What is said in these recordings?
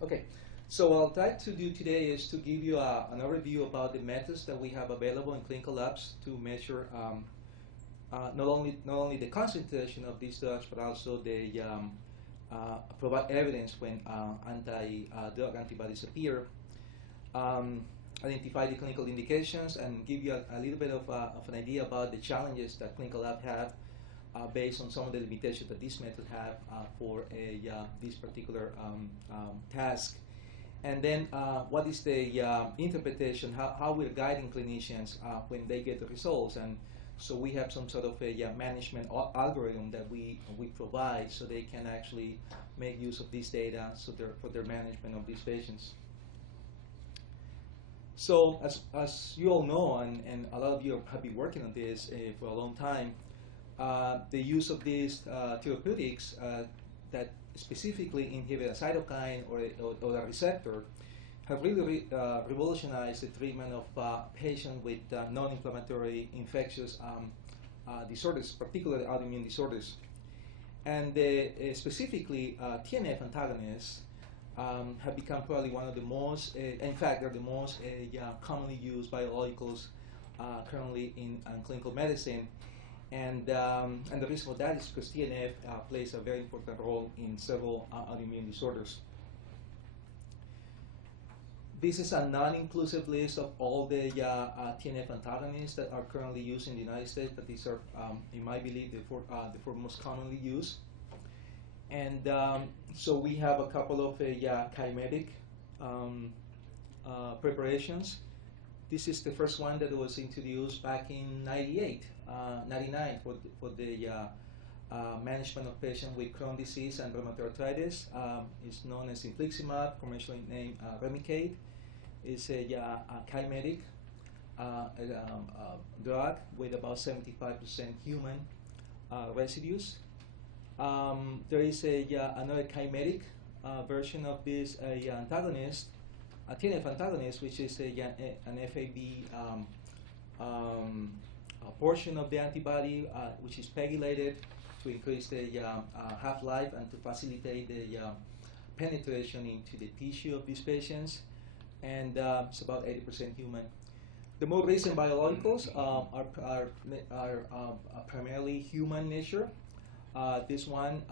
Okay, so what I'll try to do today is to give you an overview about the methods that we have available in clinical labs to measure not only the concentration of these drugs, but also the provide evidence when anti-drug antibodies appear, identify the clinical indications, and give you a little bit of an idea about the challenges that clinical lab have based on some of the limitations that this method have for this particular task. And then what is the interpretation, how we're guiding clinicians when they get the results. And so we have some sort of a management algorithm that we provide so they can actually make use of this data for their management of these patients. So as you all know, and a lot of you have been working on this for a long time, the use of these therapeutics that specifically inhibit a cytokine or a receptor have really revolutionized the treatment of patients with non-inflammatory infectious disorders, particularly autoimmune disorders. And specifically, TNF antagonists have become probably one of the most, in fact, they're the most commonly used biologicals currently in clinical medicine. And the reason for that is because TNF plays a very important role in several autoimmune disorders. This is a non-inclusive list of all the TNF antagonists that are currently used in the United States, but these are, in my belief, the four most commonly used. And so we have a couple of chimeric preparations. This is the first one that was introduced back in 99 for the management of patients with Crohn's disease and rheumatoid arthritis. It's known as infliximab, commercially named Remicade. It's a chimeric drug with about 75% human residues. There is another chimeric version of this antagonist, a TNF antagonist, which is an FAB portion of the antibody, which is pegylated to increase the half-life and to facilitate the penetration into the tissue of these patients. And it's about 80% human. The more recent biologicals are primarily human nature. This one,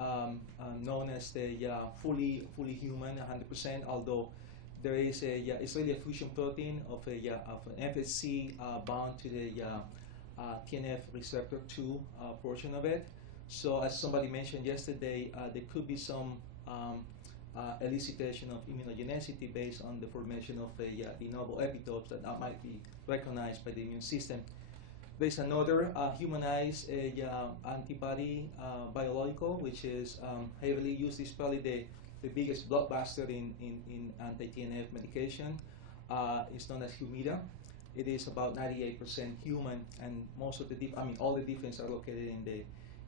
known as the fully human, 100%, although there is it's really a fusion protein of an FSC bound to the TNF receptor 2 portion of it. So as somebody mentioned yesterday, there could be some elicitation of immunogenicity based on the formation of the novel epitopes that might be recognized by the immune system. There's another humanized antibody biological, which is heavily used. It's probably the biggest blockbuster in anti-TNF medication. It's known as Humira. It is about 98% human, and most of the all the differences are located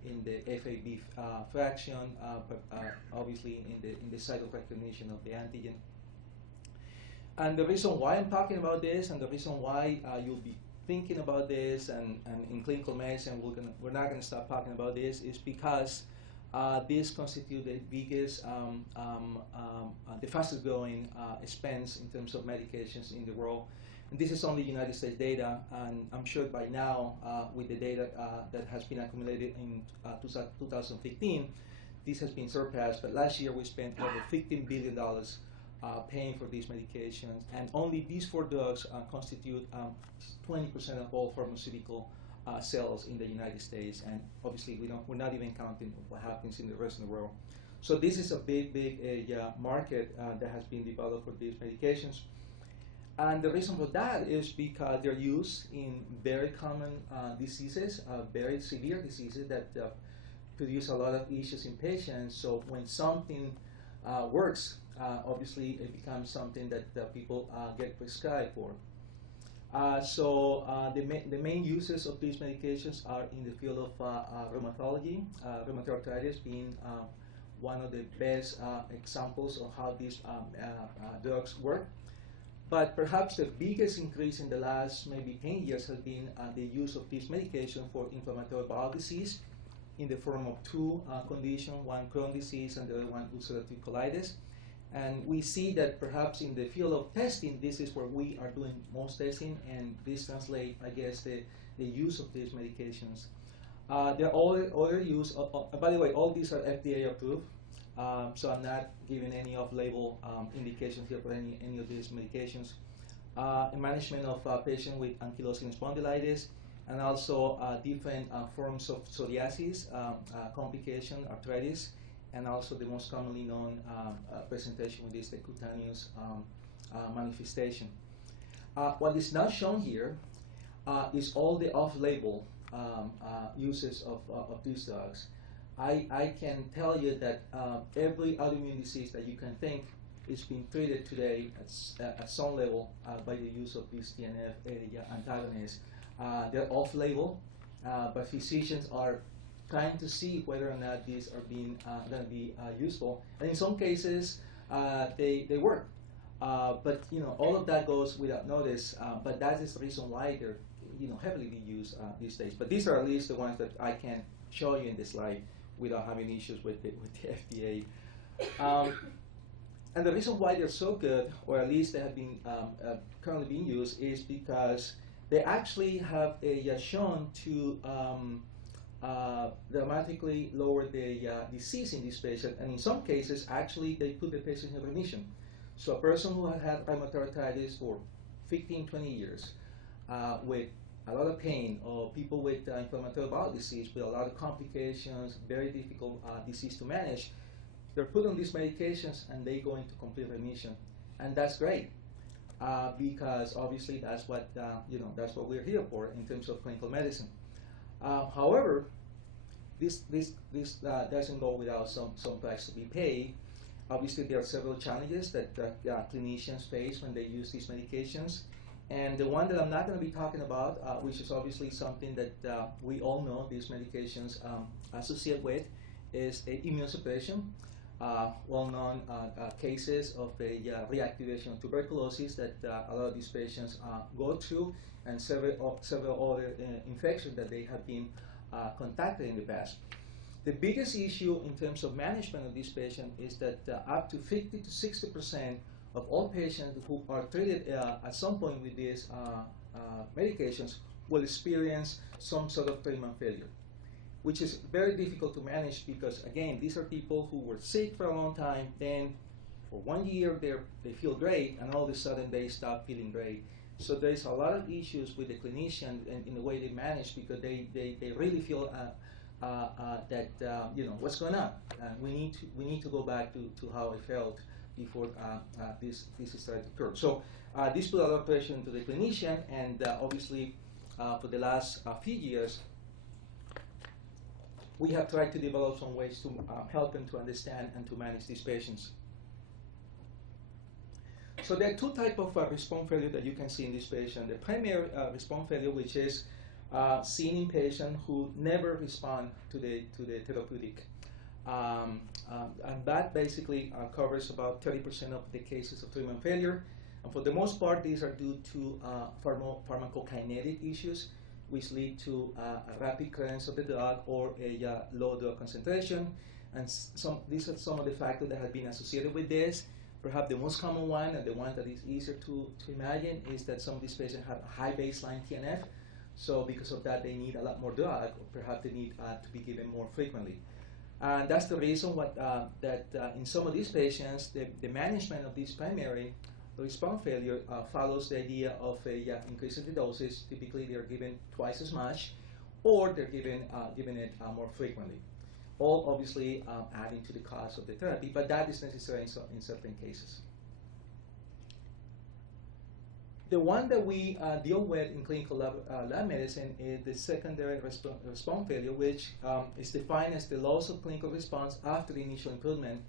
in the FAB fraction, but obviously in the site of recognition of the antigen. And the reason why I'm talking about this, and the reason why you'll be thinking about this, and in clinical medicine we're not going to stop talking about this, is because this constitutes the biggest, the fastest growing expense in terms of medications in the world. And this is only United States data, and I'm sure by now, with the data that has been accumulated in 2015, this has been surpassed. But last year we spent over $15 billion paying for these medications, and only these four drugs constitute 20% of all pharmaceutical sales in the United States, and obviously we're not even counting what happens in the rest of the world. So this is a big market that has been developed for these medications. And the reason for that is because they're used in very common diseases, very severe diseases that produce a lot of issues in patients. So when something works, obviously it becomes something that people get prescribed for. The main uses of these medications are in the field of rheumatology, rheumatoid arthritis being one of the best examples of how these drugs work. But perhaps the biggest increase in the last maybe 10 years has been the use of this medication for inflammatory bowel disease in the form of two conditions, one Crohn's disease and the other one ulcerative colitis. And we see that perhaps in the field of testing, this is where we are doing most testing, and this translates, I guess, the use of these medications. There are other use. By the way, all these are FDA approved, so I'm not giving any off-label indications here for any of these medications. Management of patients with ankylosing spondylitis, and also different forms of psoriasis, complication, arthritis, and also the most commonly known presentation with this, the cutaneous manifestation. What is not shown here is all the off-label uses of these drugs. I can tell you that every autoimmune disease that you can think is being treated today at some level by the use of these TNF antagonists. They're off-label, but physicians are trying to see whether or not these are being going to be useful, and in some cases they work. But all of that goes without notice. But that is the reason why they're heavily being used these days. But these are at least the ones that I can show you in this slide without having issues with the FDA. And the reason why they're so good, or at least they have been currently being used, is because they actually have shown to dramatically lower the disease in this patient, and in some cases, actually, they put the patient in remission. So a person who had rheumatoid arthritis for 15, 20 years with a lot of pain, or people with inflammatory bowel disease with a lot of complications, very difficult disease to manage, they're put on these medications and they go into complete remission, and that's great because obviously that's what that's what we're here for in terms of clinical medicine. However, this doesn't go without some price to be paid. Obviously, there are several challenges that clinicians face when they use these medications. And the one that I'm not going to be talking about, which is obviously something that we all know these medications associate with, is immunosuppression. Well-known cases of a reactivation of tuberculosis that a lot of these patients go through, and several other infections that they have been contacted in the past. The biggest issue in terms of management of these patients is that up to 50 to 60% of all patients who are treated at some point with these medications will experience some sort of treatment failure, which is very difficult to manage because, again, these are people who were sick for a long time, then for 1 year they feel great, and all of a sudden they stop feeling great. So there's a lot of issues with the clinician in the way they manage, because they really feel that what's going on. We need to go back to how I felt before this started to occur. So this put a lot of pressure into the clinician, and obviously for the last few years we have tried to develop some ways to help them to understand and to manage these patients. So there are two types of response failure that you can see in this patient. The primary response failure, which is seen in patients who never respond to the therapeutic. And that basically covers about 30% of the cases of treatment failure. And for the most part, these are due to pharmacokinetic issues, which lead to a rapid clearance of the drug or a low drug concentration. And these are some of the factors that have been associated with this. Perhaps the most common one, and the one that is easier to imagine, is that some of these patients have a high baseline TNF. So because of that, they need a lot more drug, or perhaps they need to be given more frequently. And that's the reason that in some of these patients, the management of this primary response failure follows the idea of increasing the doses. Typically, they're given twice as much, or they're given it more frequently. All obviously adding to the cost of the therapy, but that is necessary in certain cases. The one that we deal with in clinical lab medicine is the secondary response failure, which is defined as the loss of clinical response after the initial improvement.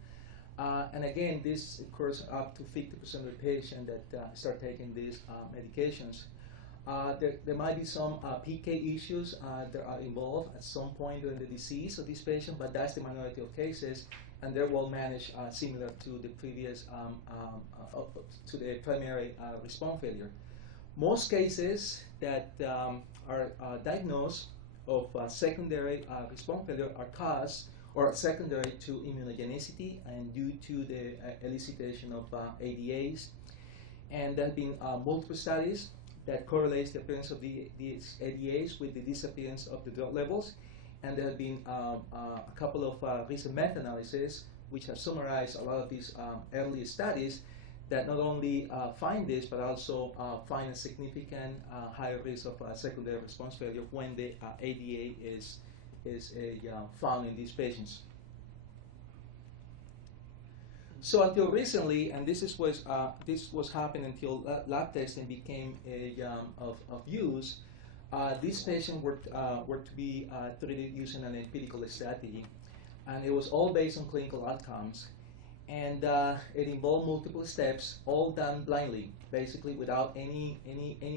And again, this occurs up to 50% of the patients that start taking these medications. There might be some PK issues that are involved at some point during the disease of this patient, but that's the minority of cases, and they're well managed, similar to the previous, to the primary response failure. Most cases that are diagnosed of secondary response failure are caused or secondary to immunogenicity and due to the elicitation of ADAs. And there have been multiple studies that correlates the appearance of these ADAs with the disappearance of the drug levels. And there have been a couple of recent meta-analyses which have summarized a lot of these early studies that not only find this, but also find a significant higher risk of secondary response failure when the ADA is found in these patients. So until recently, and this was happening until lab testing became of use, these patients were to be treated using an empirical strategy, and it was all based on clinical outcomes. And it involved multiple steps, all done blindly, basically without any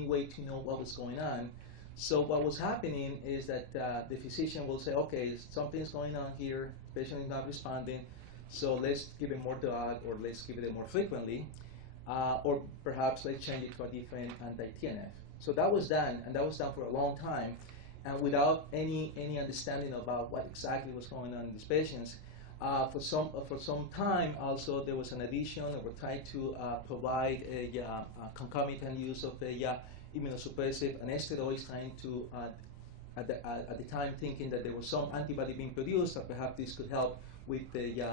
way to know what was going on. So what was happening is that the physician will say, okay, something's going on here, patient is not responding, so let's give him more drug, or let's give it more frequently, or perhaps let's change it to a different anti-TNF. So that was done, and that was done for a long time, and without any understanding about what exactly was going on in these patients. For some time, also, there was an addition, and we're trying to provide a concomitant use of immunosuppressive and steroids, trying to, at the time, thinking that there was some antibody being produced, that perhaps this could help with the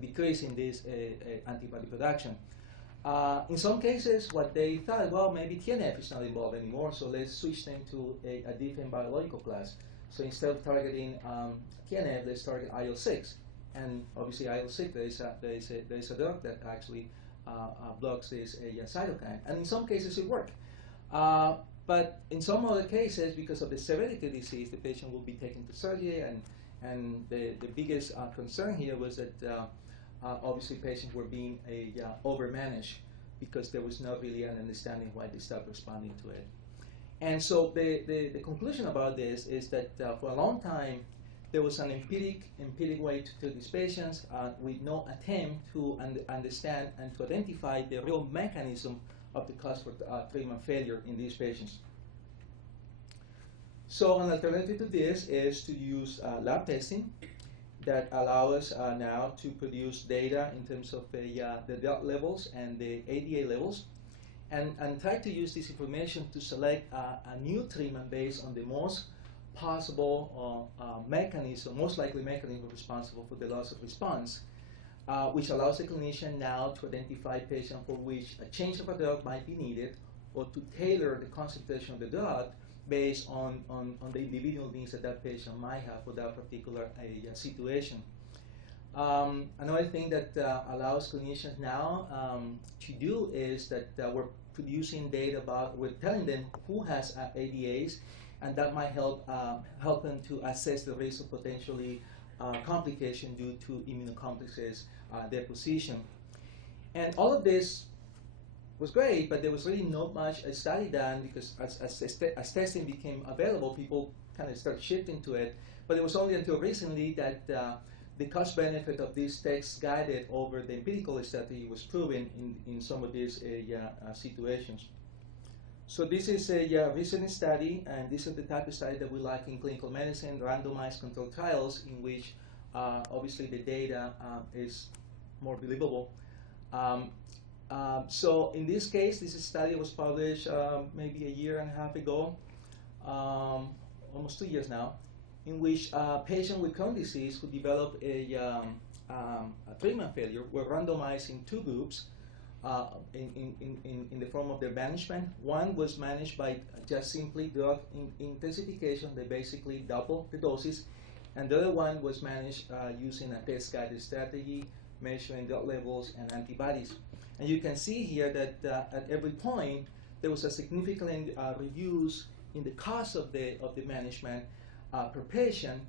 decrease in this antibody production. In some cases, what they thought, well, maybe TNF is not involved anymore, so let's switch them to a different biological class. So instead of targeting TNF, let's target IL-6. And obviously IL-6, there is a drug that actually blocks this cytokine. And in some cases it worked. But in some other cases, because of the severity of the disease, the patient will be taken to surgery. And the biggest concern here was that obviously patients were being overmanaged because there was not really an understanding why they stopped responding to it. And so the conclusion about this is that for a long time, there was an empiric way to treat these patients with no attempt to understand and to identify the real mechanism of the cause for treatment failure in these patients. So an alternative to this is to use lab testing that allow us now to produce data in terms of the drug levels and the ADA levels, and try to use this information to select a new treatment based on the most possible mechanism, most likely mechanism responsible for the loss of response, which allows the clinician now to identify patients for which a change of a drug might be needed, or to tailor the concentration of the drug based on the individual needs that that patient might have for that particular situation. Another thing that allows clinicians now to do is that we're producing data about, we're telling them who has ADAs, and that might help them to assess the risk of potentially complication due to immunocomplexes deposition. And all of this was great, but there was really not much study done, because as testing became available, people kind of started shifting to it. But it was only until recently that the cost-benefit of this text-guided over the empirical strategy was proven in some of these situations. So this is a recent study, and this is the type of study that we like in clinical medicine, randomized controlled trials, in which obviously the data is more believable. So in this case, this study was published maybe 1.5 years ago, almost 2 years now, in which patients with Crohn's disease who developed a treatment failure were randomized in 2 groups in the form of their management. One was managed by just simply drug intensification. They basically doubled the doses. And the other one was managed using a test-guided strategy, measuring drug levels and antibodies. And you can see here that at every point, there was a significant reduce in the cost of the management per patient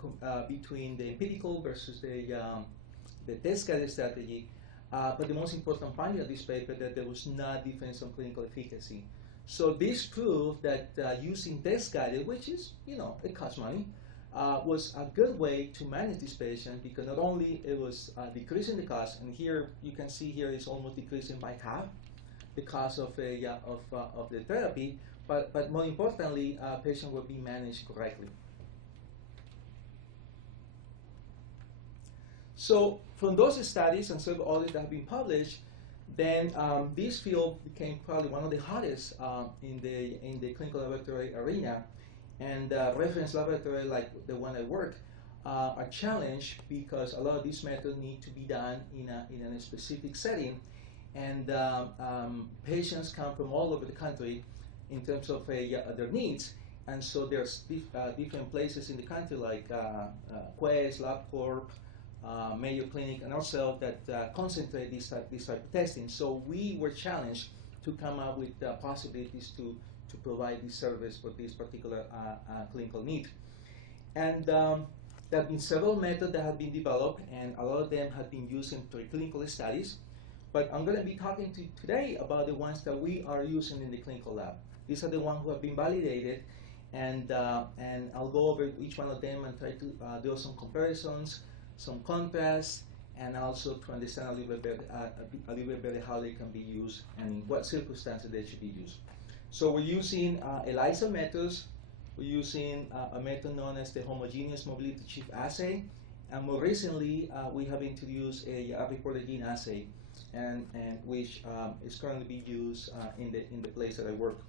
between the empirical versus the test-guided strategy. But the most important finding of this paper, that there was no difference on clinical efficacy. So this proved that using test-guided, which is, it costs money, was a good way to manage this patient, because not only it was decreasing the cost, and here you can see here it's almost decreasing by half the cost of the therapy, but more importantly, patients will be managed correctly. So from those studies and several others that have been published, then this field became probably one of the hottest in the clinical laboratory arena. And reference laboratory like the one I work are challenged because a lot of these methods need to be done in a specific setting. And patients come from all over the country in terms of their needs. And so there's different places in the country like Quest, LabCorp, Mayo Clinic, and ourselves that concentrate this type of testing. So we were challenged to come up with possibilities to provide this service for this particular clinical need. And there have been several methods that have been developed, and a lot of them have been used in preclinical studies. But I'm going to be talking to you today about the ones that we are using in the clinical lab. These are the ones who have been validated, and I'll go over each one of them and try to do some comparisons, some contrasts, and also to understand a little bit better how they can be used and in what circumstances they should be used. So we're using Eliza methods. We're using a method known as the homogeneous mobility shift assay, and more recently we have introduced a reported gene assay, and which is currently being used in the place that I work.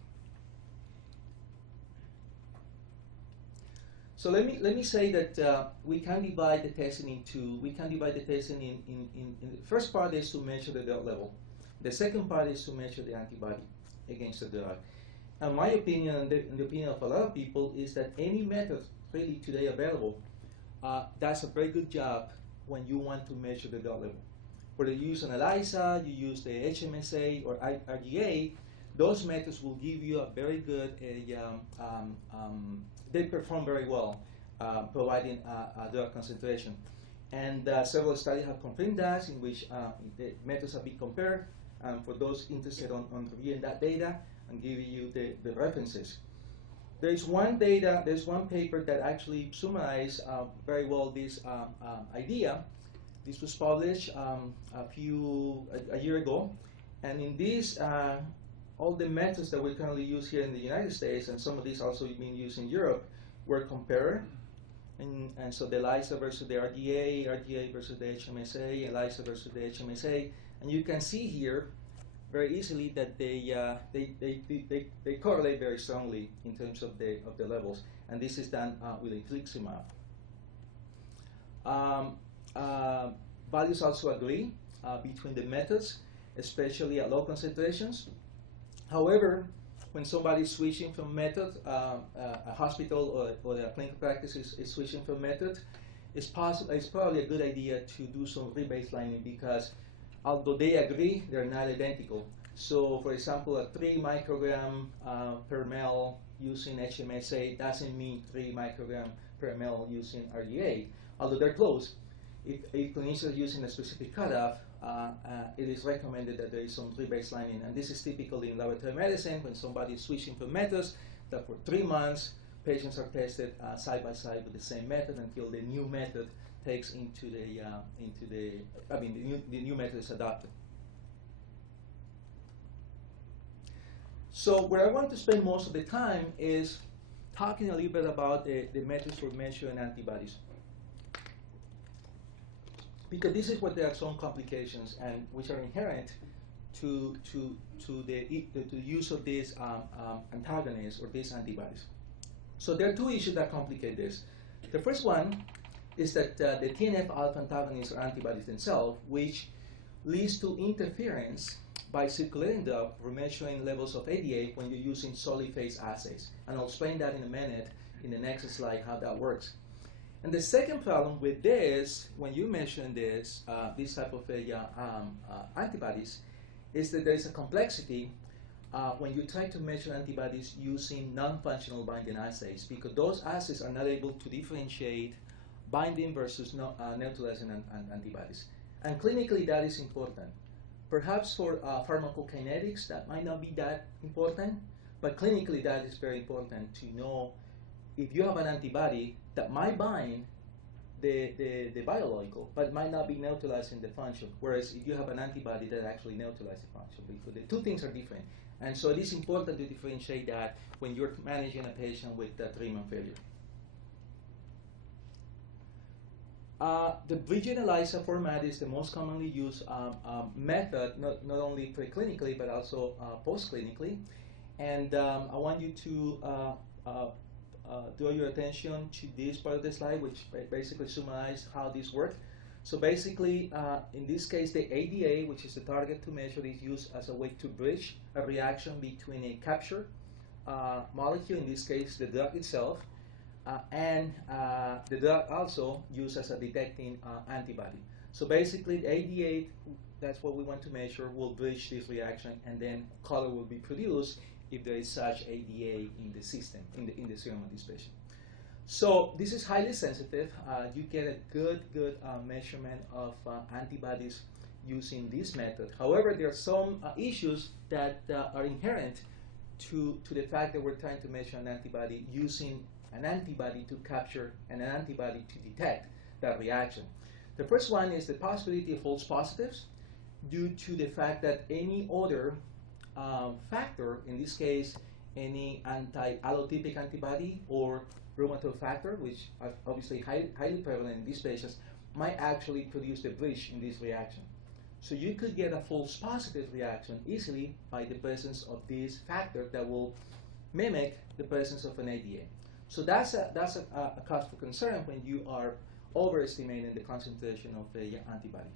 So let me say that we can divide the testing into, in the first part is to measure the drug level. The second part is to measure the antibody against the drug. And my opinion, and the opinion of a lot of people, is that any method really today available does a very good job when you want to measure the drug level. Whether you use an Eliza, you use the HMSA or RGA, those methods will give you a very good, they perform very well, providing a drug concentration. And several studies have confirmed that, in which the methods have been compared. For those interested on reviewing that data and giving you the references. There's one paper that actually summarized very well this idea. This was published a year ago, and in this, all the methods that we currently use here in the United States, and some of these also being used in Europe, were compared. And so the Eliza versus the RGA versus the HMSA, Eliza versus the HMSA, and you can see here very easily that they correlate very strongly in terms of the levels, and this is done with infliximab. Values also agree between the methods, especially at low concentrations. However, when somebody is switching from method, a hospital or a clinical practice is switching from method, it's probably a good idea to do some rebaselining, because although they agree, they're not identical. So, for example, a 3 microgram per ml using HMSA doesn't mean 3 microgram per ml using RGA, although they're close. If a clinician is using a specific cutoff, it is recommended that there is some rebaselining, and this is typically in laboratory medicine when somebody is switching from methods, that for 3 months patients are tested side by side with the same method until the new method takes the new method is adopted. So where I want to spend most of the time is talking a little bit about the methods for measuring antibodies, because this is where there are some complications and which are inherent to the use of these antagonists or these antibodies. So there are 2 issues that complicate this. The first one is that the TNF-alpha antagonists or antibodies themselves, which leads to interference by circulating drug for measuring levels of ADA when you're using solid phase assays. And I'll explain that in a minute in the next slide how that works. And the second problem with this, when you mention this type of antibodies, is that there is a complexity when you try to measure antibodies using non-functional binding assays, because those assays are not able to differentiate binding versus neutralizing antibodies. And clinically, that is important. Perhaps for pharmacokinetics, that might not be that important, but clinically, that is very important to know if you have an antibody that might bind the biological, but might not be neutralizing the function, whereas if you have an antibody that actually neutralizes the function, because the 2 things are different. And so it is important to differentiate that when you're managing a patient with treatment failure. The bridging Eliza format is the most commonly used method, not only preclinically but also post-clinically. And I want you to draw your attention to this part of the slide, which basically summarizes how this works. So basically, in this case, the ADA, which is the target to measure, is used as a way to bridge a reaction between a capture molecule, in this case, the drug itself, and the drug also used as a detecting antibody. So basically, the ADA, that's what we want to measure, will bridge this reaction, and then color will be produced if there is such ADA in the system, in the serum of this patient. So this is highly sensitive. You get a good measurement of antibodies using this method. However, there are some issues that are inherent to the fact that we're trying to measure an antibody using an antibody to capture and an antibody to detect that reaction. The first one is the possibility of false positives due to the fact that any other factor, in this case, any anti-allotypic antibody or rheumatoid factor, which are obviously highly prevalent in these patients, might actually produce the bridge in this reaction. So you could get a false positive reaction easily by the presence of this factor that will mimic the presence of an ADA. So that's a cause for concern when you are overestimating the concentration of the antibody.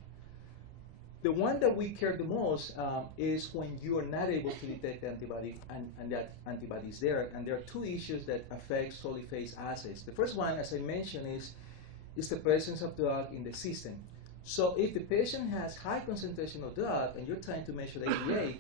The one that we care the most is when you are not able to detect the antibody and that antibody is there. And there are two issues that affect solid phase assays. The first one, as I mentioned, is the presence of drug in the system. So if the patient has high concentration of drug and you're trying to measure the ADA,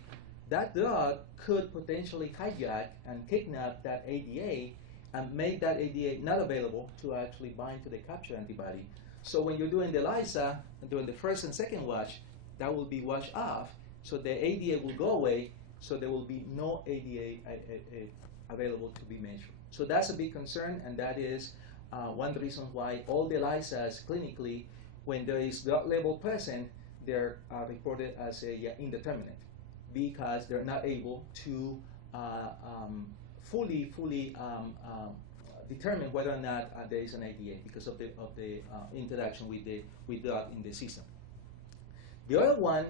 that drug could potentially hijack and kidnap that ADA and make that ADA not available to actually bind to the capture antibody. So when you're doing the Eliza, during the first and second watch, that will be washed off, so the ADA will go away, so there will be no ADA available to be measured. So that's a big concern, and that is one reason why all the Elizas clinically, when there is drug level present, they're reported as indeterminate, because they're not able to fully determine whether or not there is an ADA because of the interaction with the drug in the system. The other one,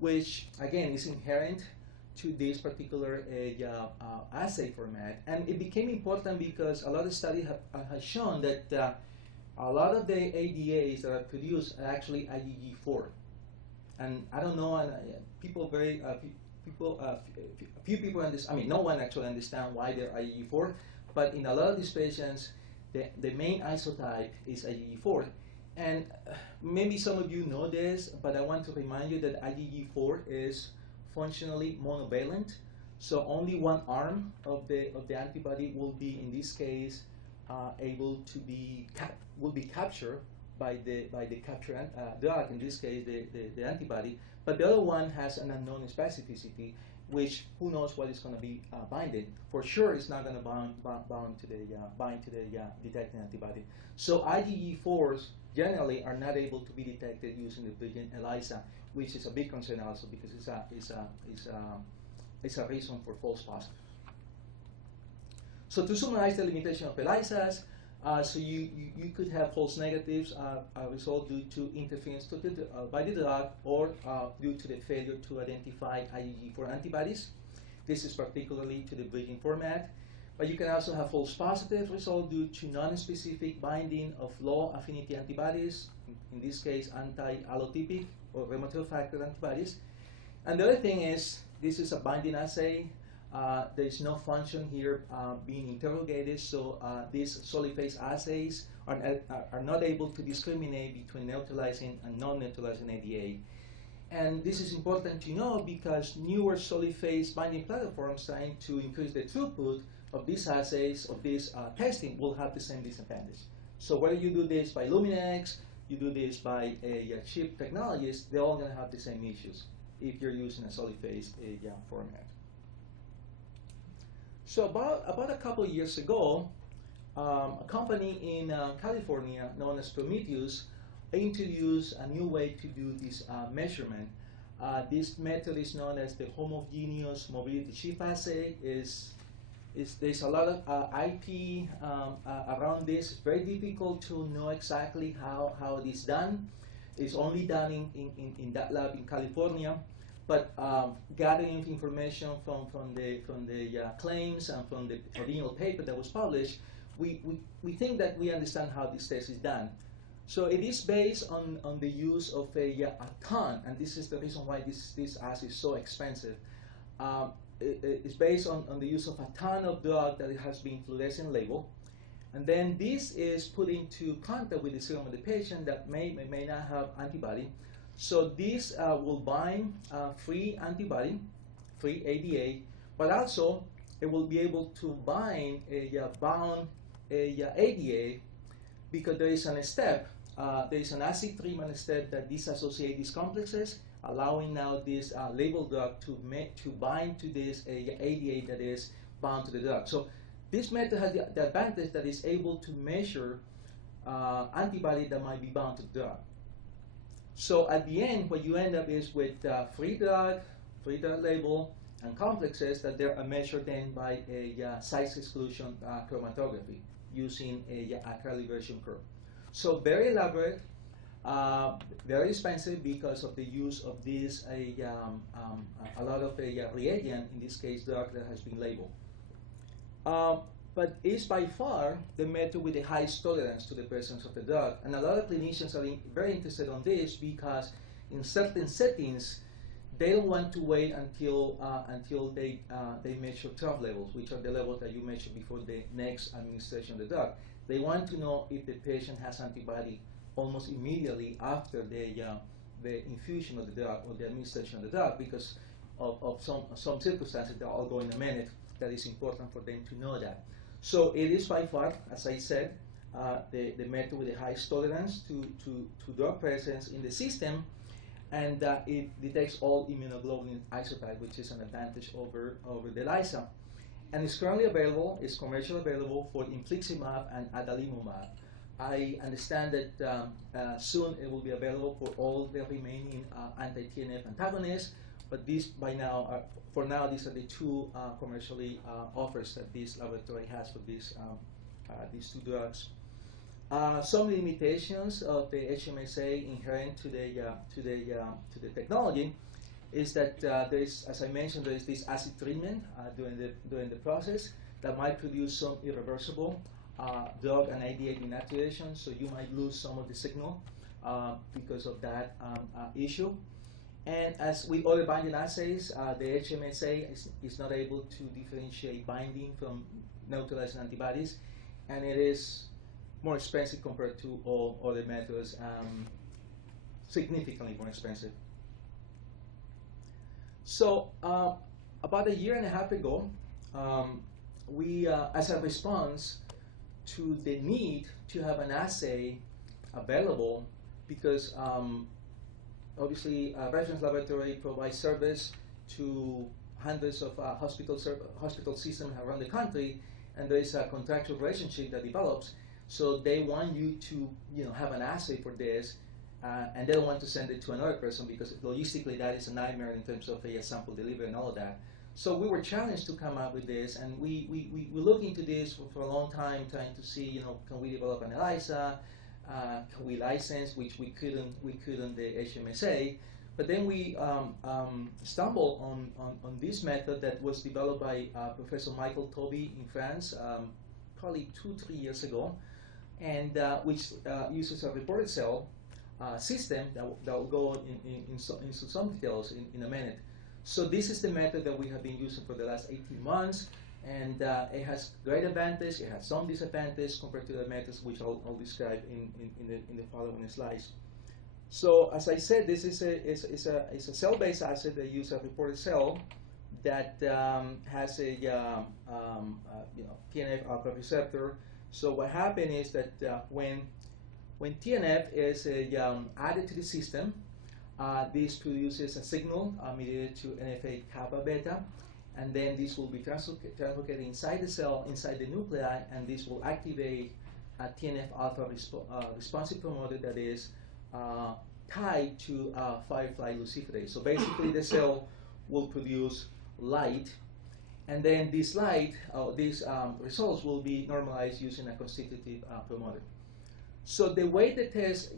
which again is inherent to this particular assay format, and it became important because a lot of studies have shown that a lot of the ADAs that are produced are actually IgG4. And I don't know, people few people understand, I mean, no one actually understands why they're IgG4, but in a lot of these patients, the main isotype is IgG4. And maybe some of you know this, but I want to remind you that IgG4 is functionally monovalent. So only one arm of the antibody will be, in this case, able to be captured by the capture drug, in this case the antibody. But the other one has an unknown specificity, which who knows what is going to be binded. For sure, it's not going to bind to the detecting antibody. So IgG4s generally are not able to be detected using the bridging Eliza, which is a big concern also because it's a reason for false positive. So to summarize the limitation of Elizas, so you could have false negatives result due to interference by the drug or due to the failure to identify IgG4 antibodies. This is particularly to the bridging format. But you can also have false positive result due to non-specific binding of low affinity antibodies, in this case anti-allotypic or rheumatoid factor antibodies. And the other thing is, this is a binding assay. There is no function here being interrogated, so these solid phase assays are not able to discriminate between neutralizing and non-neutralizing ADA. And this is important to know because newer solid phase binding platforms trying to increase the throughput of these assays, of this testing, will have the same disadvantage. So whether you do this by Luminex, you do this by cheap technologies, they're all going to have the same issues if you're using a solid phase format. So about a couple of years ago, a company in California known as Prometheus introduced a new way to do this measurement. This method is known as the homogeneous mobility shift assay. there's a lot of IP around this. It's very difficult to know exactly how it is done. It's only done in that lab in California, but gathering information from the claims and from the original paper that was published, we think that we understand how this test is done. So it is based on the use of a ton, and this is the reason why this assay is so expensive. It's based on the use of a ton of drug that has been fluorescent labeled. And then this is put into contact with the serum of the patient that may not have antibody. So this will bind free antibody, free ADA, but also it will be able to bind a bound ADA, because there is a step, there is an acid treatment step that disassociates these complexes, allowing now this labeled drug to bind to this ADA that is bound to the drug. So this method has the advantage that it's able to measure antibody that might be bound to the drug. So at the end, what you end up is with free drug label, and complexes that they are measured then by a size exclusion chromatography using a calibration curve. So very elaborate, very expensive because of the use of this a lot of reagent, in this case drug, that has been labeled. But it's by far the method with the highest tolerance to the presence of the drug. And a lot of clinicians are very interested on this because in certain settings, they don't want to wait until they measure trough levels, which are the levels that you measure before the next administration of the drug. They want to know if the patient has antibody almost immediately after the infusion of the drug or the administration of the drug, because of some circumstances that I'll go in a minute that is important for them to know that. So it is by far, as I said, the method with the highest tolerance to drug presence in the system, and it detects all immunoglobulin isotype, which is an advantage over the Eliza. And it's currently available, it's commercially available for infliximab and adalimumab. I understand that soon it will be available for all the remaining anti-TNF antagonists, but these for now, these are the two commercially offers that this laboratory has for these two drugs. Some limitations of the HMSA inherent to the technology is that there is, as I mentioned, there is this acid treatment during the process that might produce some irreversible drug and ADA denaturation, so you might lose some of the signal because of that issue. And as with other binding assays, the HMSA is not able to differentiate binding from neutralizing antibodies, and it is more expensive compared to all other methods, significantly more expensive. So about 1.5 years ago, we, as a response to the need to have an assay available, because obviously, reference laboratory provides service to hundreds of hospital systems around the country, and there is a contractual relationship that develops. So they want you to, have an assay for this, and they don't want to send it to another person because logistically that is a nightmare in terms of a sample delivery and all of that. So we were challenged to come up with this, and we looked into this for a long time, trying to see, can we develop an Eliza? Can we license, which we couldn't the HMSA, but then we stumbled on this method that was developed by Professor Michael Toby in France, probably 2-3 years ago, and which uses a reported cell system that will go into some details in a minute. So this is the method that we have been using for the last 18 months. And it has great advantage. It has some disadvantage compared to the methods which I'll describe in the following slides. So as I said, this is a cell-based assay that uses a reported cell that has a TNF-alpha receptor. So what happened is that when TNF is added to the system, this produces a signal mediated to NF-kappa beta. And then this will be translocated inside the cell, inside the nuclei, and this will activate a TNF-alpha responsive promoter that is tied to firefly luciferase. So basically the cell will produce light, And then this light, these results will be normalized using a constitutive promoter. So the way the test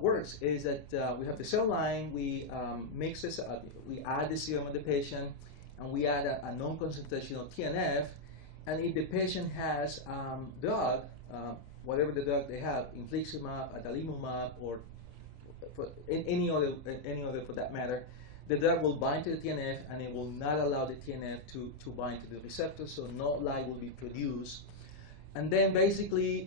works is that we have the cell line, we mix this, we add the serum of the patient, and we add a known concentration of TNF. And if the patient has drug, whatever the drug they have, infliximab, adalimumab, or any other for that matter, the drug will bind to the TNF and it will not allow the TNF to bind to the receptor, so no light will be produced. And then basically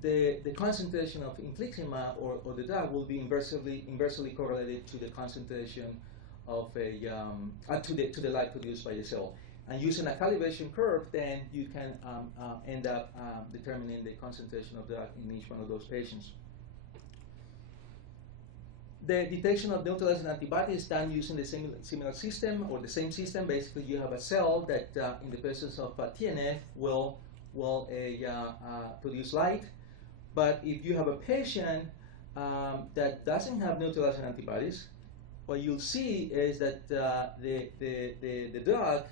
the concentration of infliximab or the drug will be inversely correlated to the concentration of to the light produced by the cell. And using a calibration curve, then you can end up determining the concentration of drug in each one of those patients. The detection of neutralizing antibodies is done using the similar system or the same system. Basically, you have a cell that, in the presence of TNF, will produce light. But if you have a patient that doesn't have neutralizing antibodies, what you'll see is that the drug,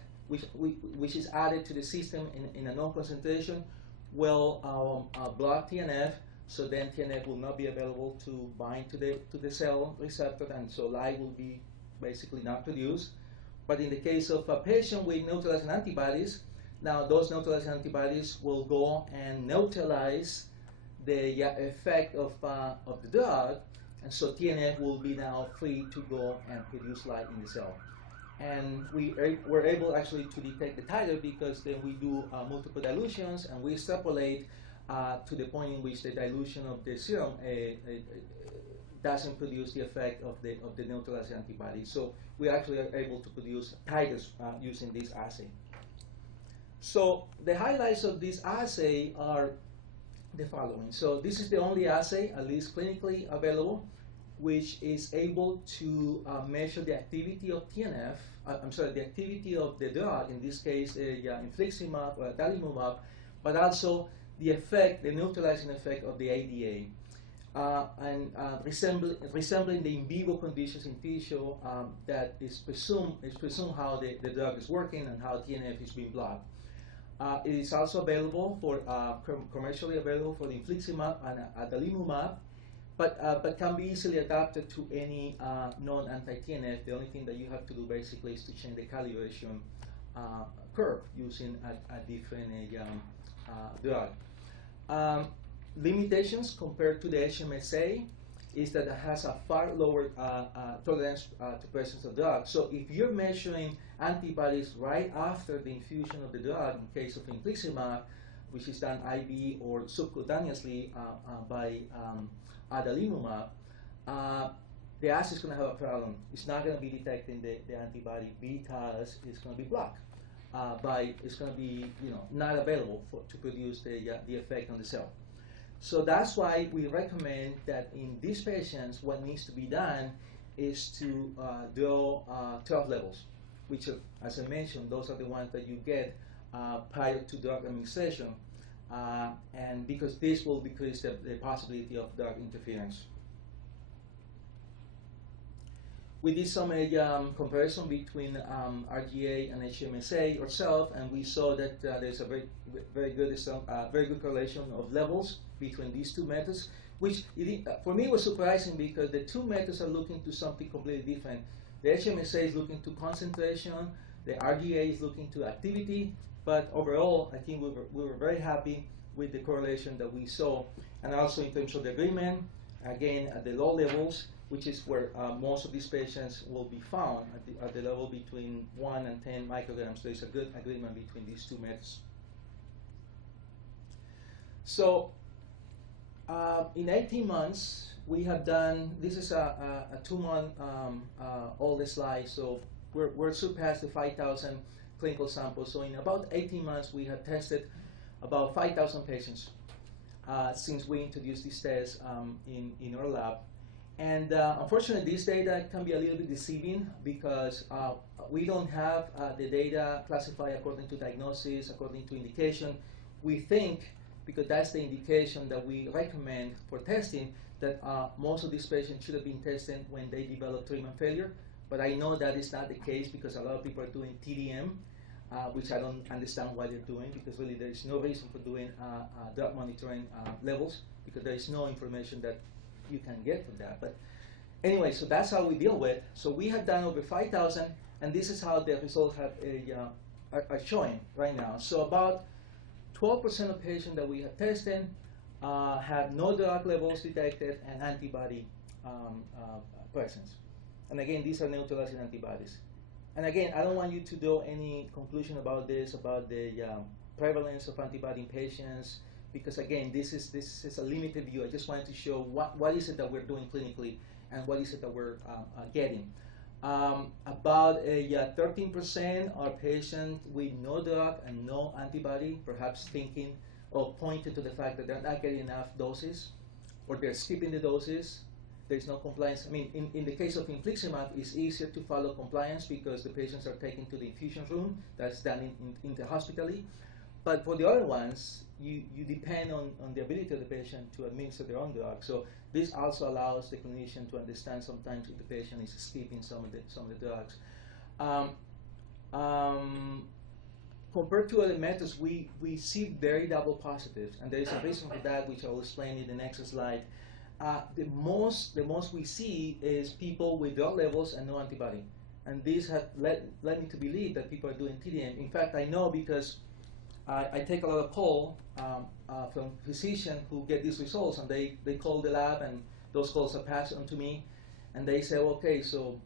which is added to the system in a known concentration, will block TNF. So then TNF will not be available to bind to the cell receptor, and so light will be basically not produced. But in the case of a patient with neutralizing antibodies, now those neutralizing antibodies will go and neutralize the effect of the drug, and so TNF will be now free to go and produce light in the cell. And we're able actually to detect the titer because then we do multiple dilutions and we extrapolate to the point in which the dilution of the serum doesn't produce the effect of the neutralizing antibody. So we actually are able to produce titers using this assay. So the highlights of this assay are the following. So this is the only assay, at least clinically available, which is able to measure the activity of TNF, the activity of the drug, in this case infliximab or adalimumab, but also the effect, the neutralizing effect of the ADA, resembling the in vivo conditions in tissue that is presumed how the drug is working and how TNF is being blocked. It is also available for commercially available for the infliximab and adalimumab, but can be easily adapted to any non-anti-TNF. The only thing that you have to do basically is to change the calibration curve using a different drug. Limitations compared to the HMSA is that it has a far lower tolerance to presence of drug. So if you're measuring antibodies right after the infusion of the drug, in case of infliximab, which is done IV or subcutaneously by adalimumab, the assay is going to have a problem. It's not going to be detecting the antibody because it's going to be blocked. It's going to be not available to produce the effect on the cell. So that's why we recommend that in these patients, what needs to be done is to draw 12 levels, which are, as I mentioned, those are the ones that you get prior to drug administration, and because this will decrease the possibility of drug interference. We did some comparison between RGA and HMSA ourselves, and we saw that there's a very good correlation of levels between these two methods, which for me was surprising because the two methods are looking to something completely different. The HMSA is looking to concentration, the RGA is looking to activity, but overall, I think we were very happy with the correlation that we saw, and also in terms of the agreement, again at the low levels, which is where most of these patients will be found at the level between 1 and 10 micrograms. There is a good agreement between these two methods. So in 18 months, we have done, this is a 2-month old slide, so we're surpassed the 5,000 clinical samples. So in about 18 months, we have tested about 5,000 patients since we introduced this test in our lab. And unfortunately, this data can be a little bit deceiving because we don't have the data classified according to diagnosis, according to indication. We think, because that's the indication that we recommend for testing, that most of these patients should have been tested when they develop treatment failure. But I know that is not the case because a lot of people are doing TDM. which I don't understand why they're doing, because really there is no reason for doing drug monitoring levels, because there is no information that you can get from that. But anyway, so that's how we deal with. So we have done over 5,000, and this is how the results are showing right now. So about 12% of patients that we have tested have no drug levels detected and antibody presence. And again, these are neutralizing antibodies. And again, I don't want you to draw any conclusion about this, about the prevalence of antibody in patients, because again, this is a limited view. I just wanted to show what is it that we're doing clinically and what is it that we're getting. About 13% are patients with no drug and no antibody, perhaps thinking or pointing to the fact that they're not getting enough doses, or they're skipping the doses. There's no compliance. I mean, in the case of infliximab, it's easier to follow compliance because the patients are taken to the infusion room. That's done inter-hospitally. But for the other ones, you depend on the ability of the patient to administer their own drug. So this also allows the clinician to understand sometimes if the patient is skipping some of the drugs. Compared to other methods, we see very double positives, and there is a reason for that, which I will explain in the next slide. The most we see is people with drug levels and no antibody, and this has led me to believe that people are doing TDM. In fact, I know because I take a lot of call from physicians who get these results, and they call the lab, and those calls are passed on to me, and they say, okay, so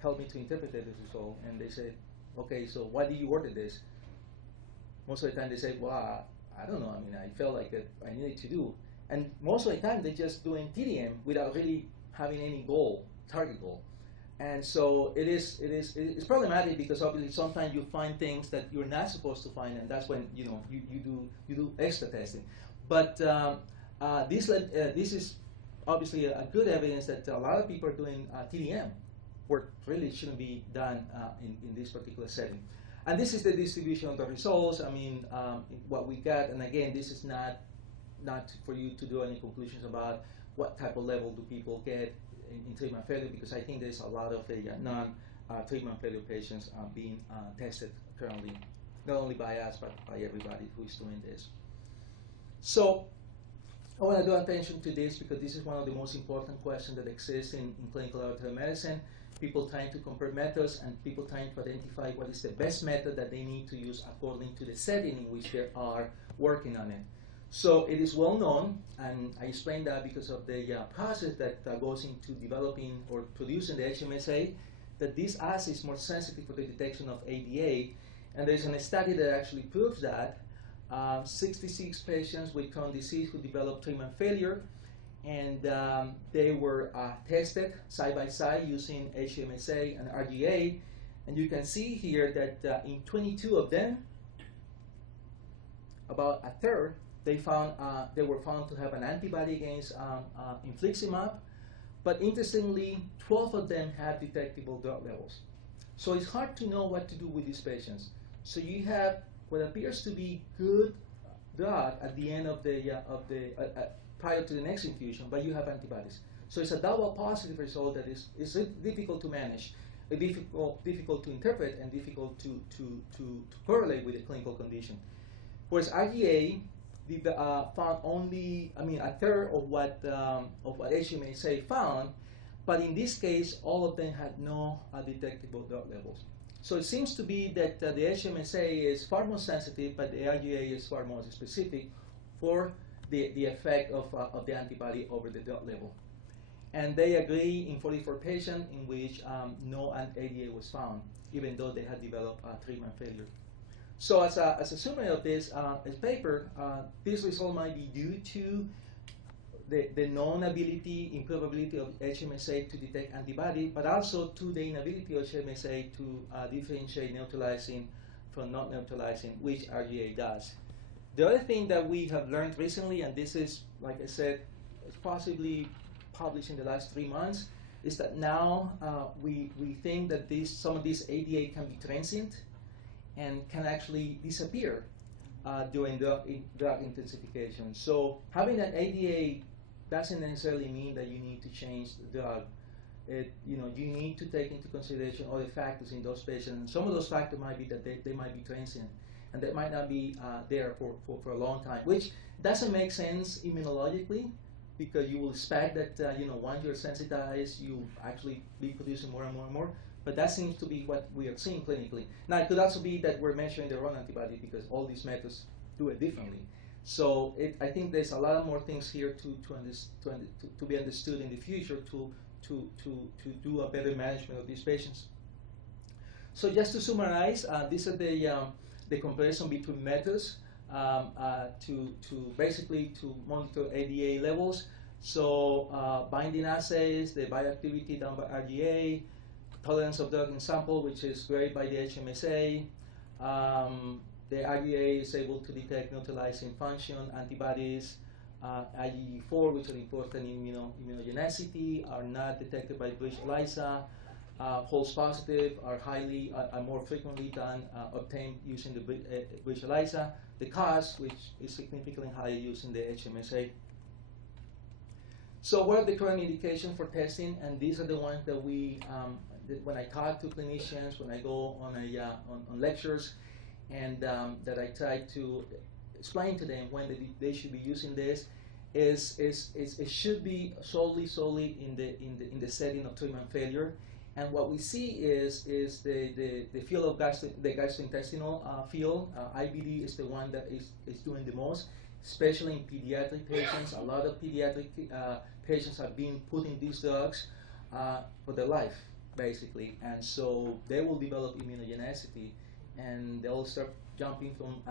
help me to interpret this result. And they say, okay, so why do you order this? Most of the time they say, well, I don't know. I mean, I felt like I needed to do. And most of the time they're just doing TDM without really having any target goal. And so it's problematic because obviously sometimes you find things that you're not supposed to find, and that's when you do extra testing. But this is obviously a good evidence that a lot of people are doing TDM, where really shouldn't be done in this particular setting. And this is the distribution of the results. I mean, what we got, and again, this is not for you to draw any conclusions about what type of level do people get in treatment failure, because I think there's a lot of non-treatment failure patients being tested currently, not only by us, but by everybody who is doing this. So I want to draw attention to this because this is one of the most important questions that exists in clinical laboratory medicine. People trying to compare methods and people trying to identify what is the best method that they need to use according to the setting in which they are working on it. So it is well known, and I explained that because of the process that goes into developing or producing the HMSA, that this assay is more sensitive for the detection of ADA. And there's a study that actually proves that 66 patients with Crohn's disease who developed treatment failure, and they were tested side by side using HMSA and RGA. And you can see here that in 22 of them, about a third, they were found to have an antibody against infliximab, but interestingly, 12 of them have detectable drug levels. So it's hard to know what to do with these patients. So you have what appears to be good drug at the end of the prior to the next infusion, but you have antibodies. So it's a double positive result that is difficult to manage, difficult to interpret, and difficult to correlate with the clinical condition. Whereas RGA found only, a third of what HMSA found, but in this case, all of them had no detectable drug levels. So it seems to be that the HMSA is far more sensitive, but the RGA is far more specific for the effect of the antibody over the drug level. And they agree in 44 patients in which no ADA was found, even though they had developed treatment failure. So as a summary of this paper, this result might be due to the known ability, improbability of HMSA to detect antibody, but also to the inability of HMSA to differentiate neutralizing from not neutralizing, which RGA does. The other thing that we have learned recently, and this is, like I said, it's possibly published in the last 3 months, is that now we think that some of these ADA can be transient and can actually disappear during drug intensification. So having an ADA doesn't necessarily mean that you need to change the drug you need to take into consideration other factors in those patients. And some of those factors might be that they might be transient, and they might not be there for a long time, which doesn't make sense immunologically, because you will expect that once you're sensitized, you'll actually be producing more and more and more. But that seems to be what we are seeing clinically. Now, it could also be that we're measuring the wrong antibody, because all these methods do it differently. So I think there's a lot more things here to be understood in the future to do a better management of these patients. So just to summarize, these are the comparison between methods to basically to monitor ADA levels. So binding assays, the bioactivity done by RGA, tolerance of drug in sample, which is varied by the HMSA. The RGA is able to detect neutralizing function, antibodies, IgG4, which are important in immunogenicity, are not detected by Eliza. False positive are more frequently obtained using the Eliza. The cause, which is significantly higher using the HMSA. So what are the current indications for testing? And these are the ones that when I talk to clinicians, when I go on lectures, and that I try to explain to them when they should be using this, it should be solely in the setting of treatment failure. And what we see is the field of the gastrointestinal field. IBD is the one that is doing the most, especially in pediatric patients. A lot of pediatric patients are being put in these drugs for their life, basically, and so they will develop immunogenicity, and they'll start jumping from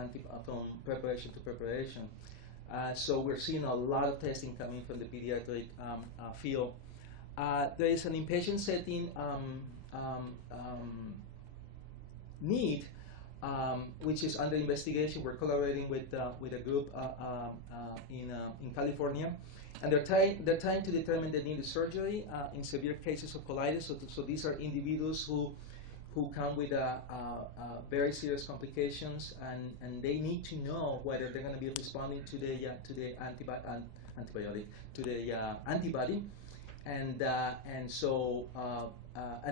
preparation to preparation. So we're seeing a lot of testing coming from the pediatric field. There is an inpatient setting need, which is under investigation. We're collaborating with a group in California, and they're trying to determine the need of surgery in severe cases of colitis. So these are individuals who come with very serious complications, and they need to know whether they're going to be responding to the antibody, and so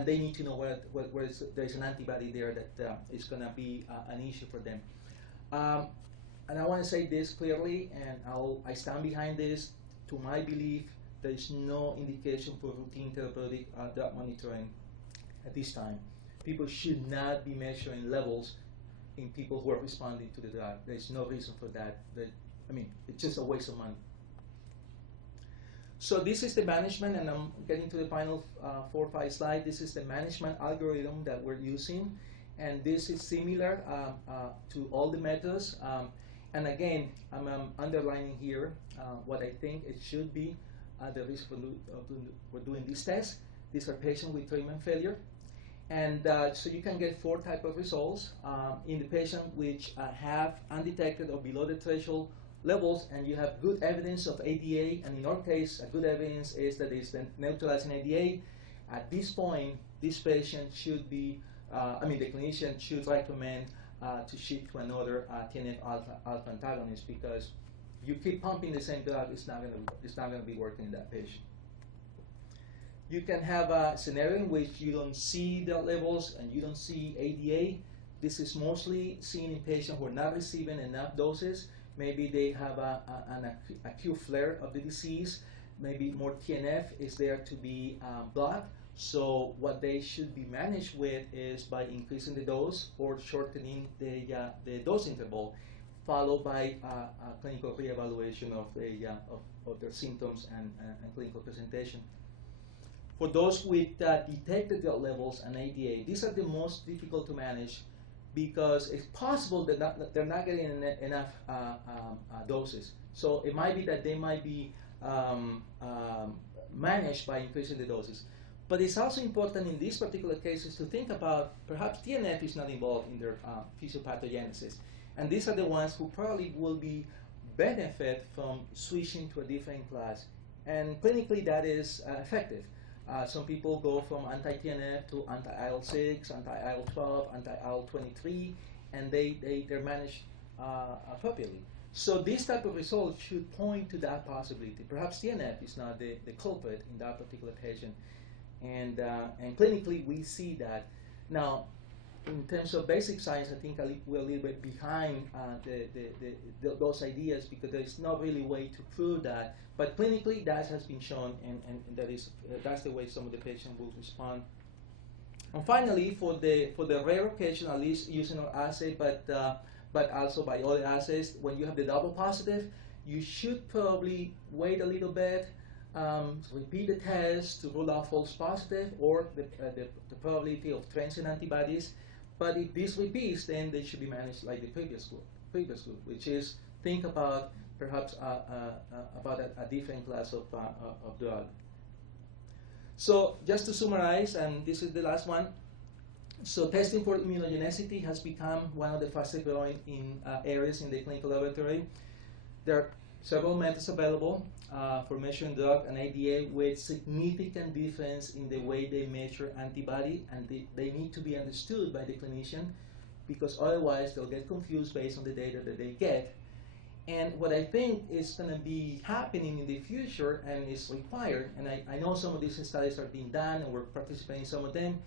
they need to know where there's an antibody there that is going to be an issue for them. And I want to say this clearly, and I stand behind this. To my belief, there is no indication for routine therapeutic drug monitoring at this time. People should not be measuring levels in people who are responding to the drug. There's no reason for that. It's just a waste of money. So this is the management, and I'm getting to the final 4 or 5 slides. This is the management algorithm that we're using, and this is similar to all the methods. And again, I'm underlining here what I think it should be the risk for doing this test. These are patients with treatment failure. And so you can get 4 types of results in the patient which have undetected or below the threshold levels, and you have good evidence of ADA, and in our case, a good evidence is that it's neutralizing ADA. At this point, this patient should be, the clinician should recommend to shift to another TNF-alpha antagonist, because you keep pumping the same drug, it's not going to be working in that patient. You can have a scenario in which you don't see the levels and you don't see ADA. This is mostly seen in patients who are not receiving enough doses. Maybe they have an acute flare of the disease. Maybe more TNF is there to be blocked. So what they should be managed with is by increasing the dose or shortening the dose interval, followed by a clinical reevaluation of their symptoms and clinical presentation. For those with detected drug levels and ADA, these are the most difficult to manage, because it's possible that they're not getting enough doses. So it might be that they might be managed by increasing the doses. But it's also important in these particular cases to think about perhaps TNF is not involved in their physiopathogenesis. And these are the ones who probably will be benefit from switching to a different class. And clinically that is effective. Some people go from anti-TNF to anti-IL-6, anti-IL-12, anti-IL-23, and they're managed appropriately. So this type of result should point to that possibility. Perhaps TNF is not the culprit in that particular patient. And clinically, we see that. Now, in terms of basic science, I think we're a little bit behind those ideas because there's not really a way to prove that. But clinically, that has been shown, and that's the way some of the patients will respond. And finally, for the rare occasion, at least using our assay, but also by other assays, when you have the double positive, you should probably wait a little bit, repeat the test to rule out false positive or the probability of transient antibodies. But if this repeats, then they should be managed like the previous group, which is think about perhaps about a different class of drug. So just to summarize, and this is the last one. So testing for immunogenicity has become one of the fastest growing areas in the clinical laboratory. There are several methods available for measuring drug and ADA with significant difference in the way they measure antibody, and they need to be understood by the clinician because otherwise they'll get confused based on the data that they get. And what I think is going to be happening in the future and is required, and I know some of these studies are being done and we're participating in some of them,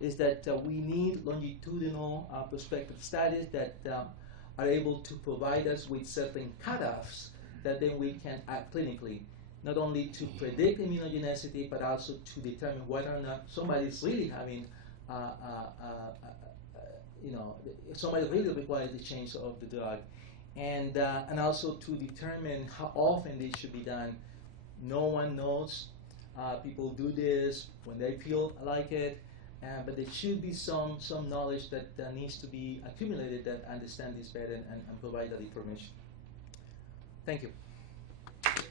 is that we need longitudinal prospective studies that are able to provide us with certain cutoffs that then we can act clinically, not only to predict immunogenicity, but also to determine whether or not somebody is really having, somebody really requires the change of the drug. And also to determine how often this should be done. No one knows. People do this when they feel like it, but there should be some knowledge that needs to be accumulated that understand this better and provide that information. Thank you. Thank you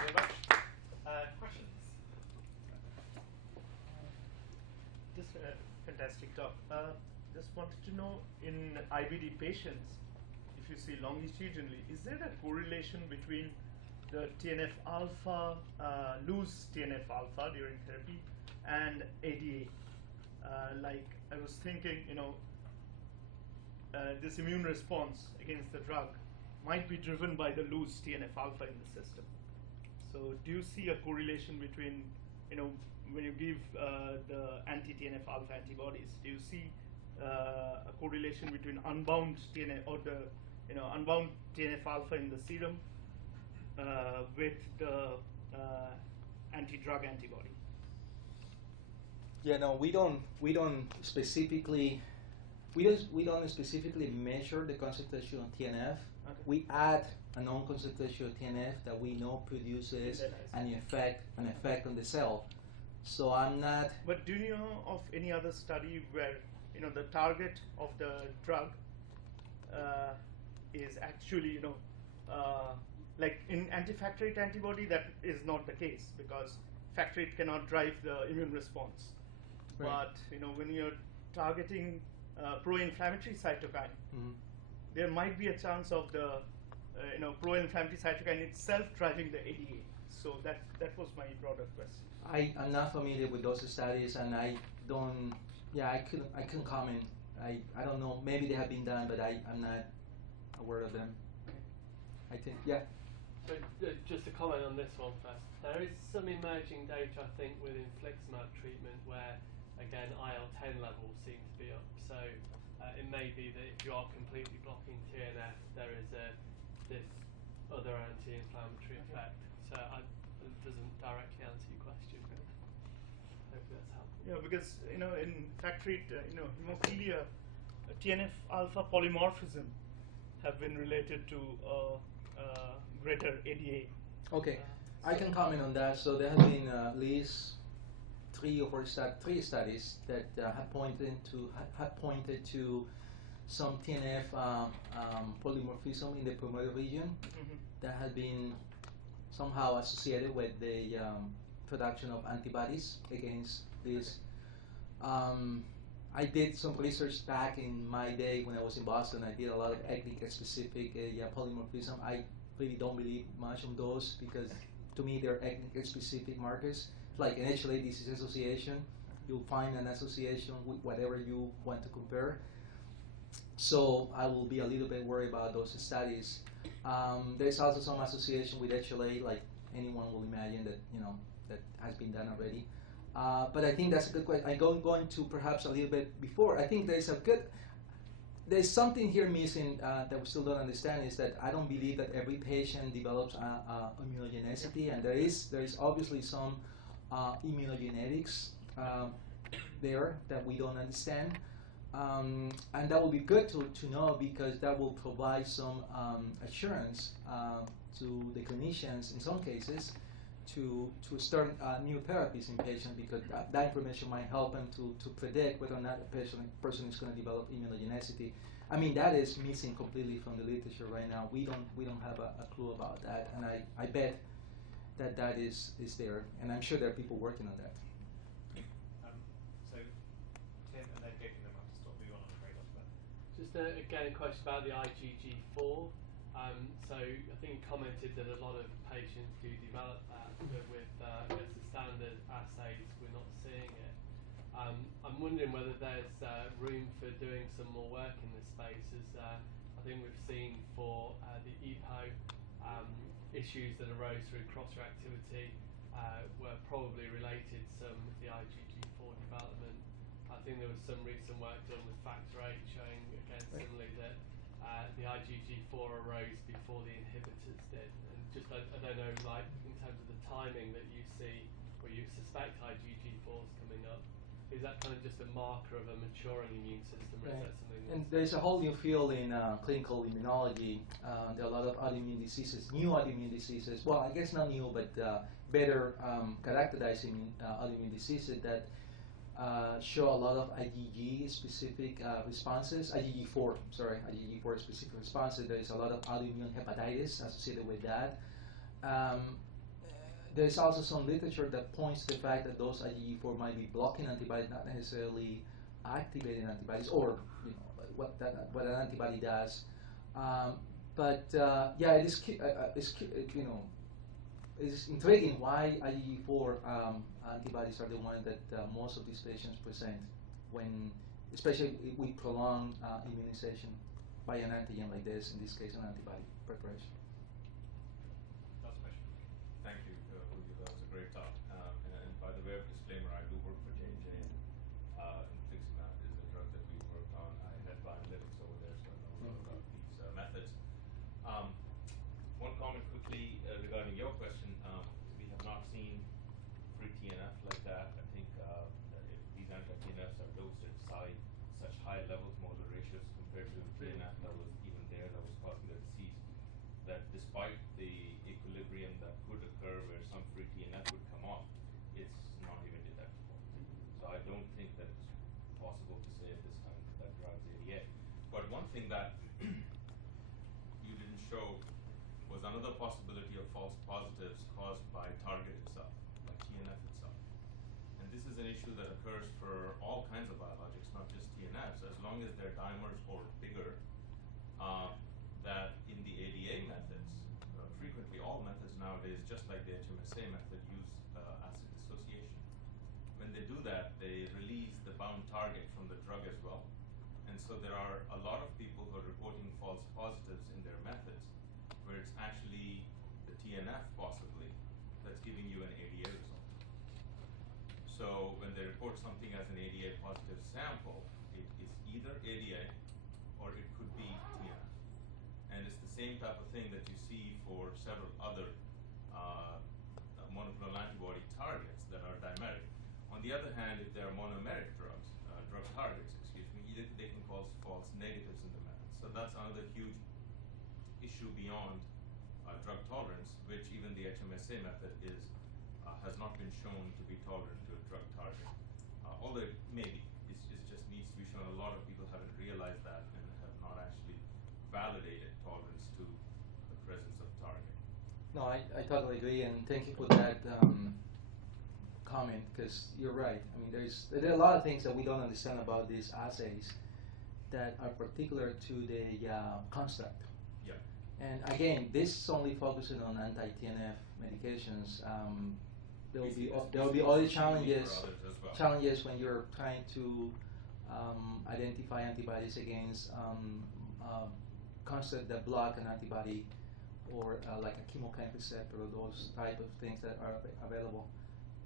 very much. Questions? Just a fantastic talk. Just wanted to know, in IBD patients, if you see longitudinally, is there a correlation between the TNF-alpha, loose TNF-alpha during therapy, and ADA? Like I was thinking, this immune response against the drug might be driven by the loose TNF-alpha in the system. So do you see a correlation between, when you give the anti-TNF-alpha antibodies, do you see a correlation between unbound TNF or the unbound TNF-alpha in the serum with the anti-drug antibody? Yeah, no, we don't specifically measure the concentration of TNF. Okay. We add a known concentration of TNF that we know produces an effect on the cell. So I'm not. But do you know of any other study where the target of the drug is actually like in anti-factor antibody, that is not the case because factor VIII cannot drive the immune response. Right. But when you're targeting pro-inflammatory cytokine, there might be a chance of the pro-inflammatory cytokine itself driving the ADA. So that was my broader question. I'm not familiar with those studies, and I don't. Yeah, I couldn't comment. I don't know. Maybe they have been done, but I'm not aware of them. I think, yeah. So just to comment on this one first, there is some emerging data, I think, with infliximab treatment where, again, IL-10 levels seem to be up. So it may be that if you are completely blocking TNF, there is this other anti-inflammatory effect. So it doesn't directly answer your question. Hopefully that's helpful. Yeah, because in factor VIII, hemophilia, TNF-alpha polymorphism have been related to greater ADA. Okay, I can comment on that. So there have been at least three studies that have pointed to some TNF polymorphism in the promoter region that has been somehow associated with the production of antibodies against this. I did some research back in my day when I was in Boston. I did a lot of ethnic-specific polymorphism. I really don't believe much on those because to me they're ethnic-specific markers. Like in HLA disease association, you'll find an association with whatever you want to compare. So I will be a little bit worried about those studies. There's also some association with HLA, like anyone will imagine that that has been done already. But I think that's a good question. I'm going to perhaps a little bit before. I think there's something here missing that we still don't understand, is that I don't believe that every patient develops immunogenicity, and there is obviously some immunogenetics there that we don't understand. And that will be good to know, because that will provide some assurance to the clinicians in some cases to start new therapies in patients, because that information might help them to predict whether or not a person is going to develop immunogenicity. I mean, that is missing completely from the literature right now. We don't have a clue about that, and I bet that is there, and I'm sure there are people working on that. So Tim, and then Jake, and then we'll have to stop you on the trade-off. Just again a question about the IgG4. So I think you commented that a lot of patients do develop that, but with the standard assays we're not seeing it. I'm wondering whether there's room for doing some more work in this space, as I think we've seen for the EPO issues that arose through cross-reactivity were probably related some with the IgG4 development. I think there was some recent work done with factor VIII showing, again, similarly that the IgG4 arose before the inhibitors did. And just, I don't know, like in terms of the timing that you see, or you suspect IgG4 is coming up, is that kind of just a marker of a maturing immune system, or is that something? And there's a whole new field in clinical immunology. There are a lot of autoimmune diseases, new autoimmune diseases. Well, I guess not new, but better characterized autoimmune diseases that show a lot of IgG-specific responses. IgG4 specific responses. There is a lot of autoimmune hepatitis associated with that. There is also some literature that points to the fact that those IgG4 might be blocking antibodies, not necessarily activating antibodies, or what an antibody does. Yeah, it's intriguing why IgG4 antibodies are the ones that most of these patients present when, especially with prolonged immunization by an antigen like this, in this case an antibody preparation. Last question. Thank you, Julio. That was a great talk. And by the way of disclaimer, I do work for J&J, and infliximab is a drug that we worked on. I had bioanalytics over there, so I know a lot about these methods. One comment quickly regarding your question. We have not seen free TNF like that. I think if these anti-TNFs are dosed at such high levels, molar ratios compared to TNF levels even there that was causing the disease, that despite the equilibrium that could occur where some free TNF would come off, it's not even detectable. So I don't think that it's possible to say at this time that drives ADA. But one thing that you didn't show was another possibility of false positives caused by target itself, like TNF itself. And this is an issue that occurs for all kinds of biologics, not just TNFs, as long as their dimers or bigger, that in the ADA methods, frequently all methods nowadays, just like the HMSA method, use acid dissociation. When they do that, they release the bound target from the drug as well. And so there are a lot of people who are reporting false positives in their methods, where it's actually the TNF possibly that's giving you an ADA result. So when they report something as an ADA positive sample, it is either ADA or it could be TNF. And it's the same type of thing that you see for several other monoclonal antibody targets that are dimeric. On the other hand, if they are monomeric drugs, drug targets, they can cause false negatives in the method. So that's another huge issue beyond drug tolerance, which even the HMSA method has not been shown to be tolerant to a drug target. Although it may be, it just needs to be shown. A lot of people haven't realized that and have not actually validated tolerance to the presence of target. No, I totally agree, and thank you for that comment, because you're right. I mean, there are a lot of things that we don't understand about these assays that are particular to the construct. Yeah. And again, this is only focusing on anti-TNF medications. There will be other challenges when you're trying to identify antibodies against constructs that block an antibody or like a chemokine receptor, or those type of things that are available.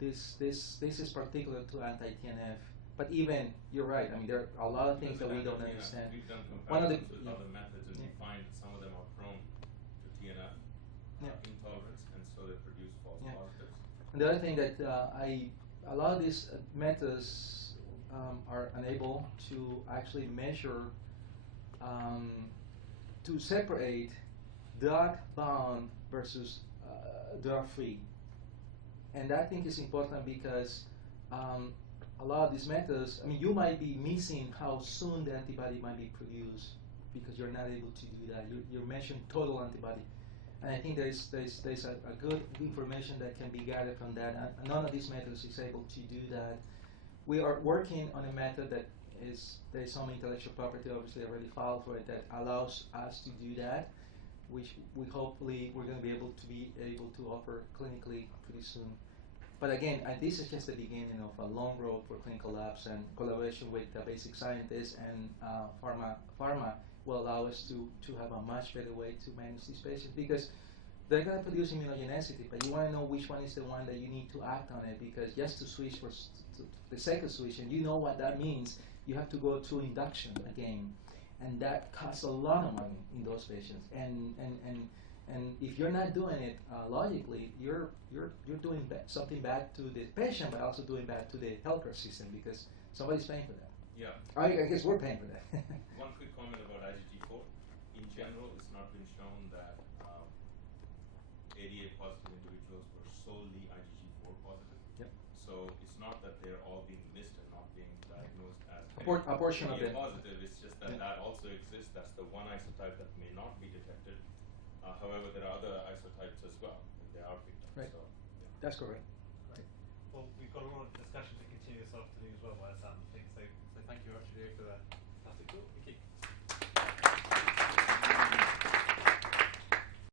This is particular to anti-TNF. But even, you're right, I mean, there are a lot of things that we don't understand. We've done One of the comparisons with other methods, and we find that some of them are prone to TNF intolerance, and so they produce false positives. And the other thing that a lot of these methods are unable to actually measure, to separate drug-bound versus drug-free. And I think is important because a lot of these methods, I mean, you might be missing how soon the antibody might be produced because you're not able to do that. You mentioned total antibody. And I think there's a good information that can be gathered from that. And none of these methods is able to do that. We are working on a method that there's some intellectual property obviously already filed for it that allows us to do that, which we're going to be able to offer clinically pretty soon. But again, this is just the beginning of a long road for clinical labs, and collaboration with the basic scientists and pharma will allow us to have a much better way to manage these patients, because they're going to produce immunogenicity, but you want to know which one is the one that you need to act on it, because just to switch for the second switch, and you know what that means, you have to go through induction again, and that costs a lot of money in those patients. And if you're not doing it logically, you're doing something bad to the patient, but also doing bad to the healthcare system, because somebody's paying for that. Yeah. I guess we're paying for that. One quick comment about IgG4. In general, it's not been shown that ADA positive individuals were solely IgG4 positive. Yep. So it's not that they're all being missed and not being diagnosed as A portion of ADA them. positive. It's just that that also exists. That's the one isotype that may not be detected. However, there are other isotypes as well, and they are picked up. Right. So, yeah. That's correct. Great. Well, we've got a lot of discussion to continue this afternoon as well by the sound of things. So thank you, Julio, for the fantastic talk. We keep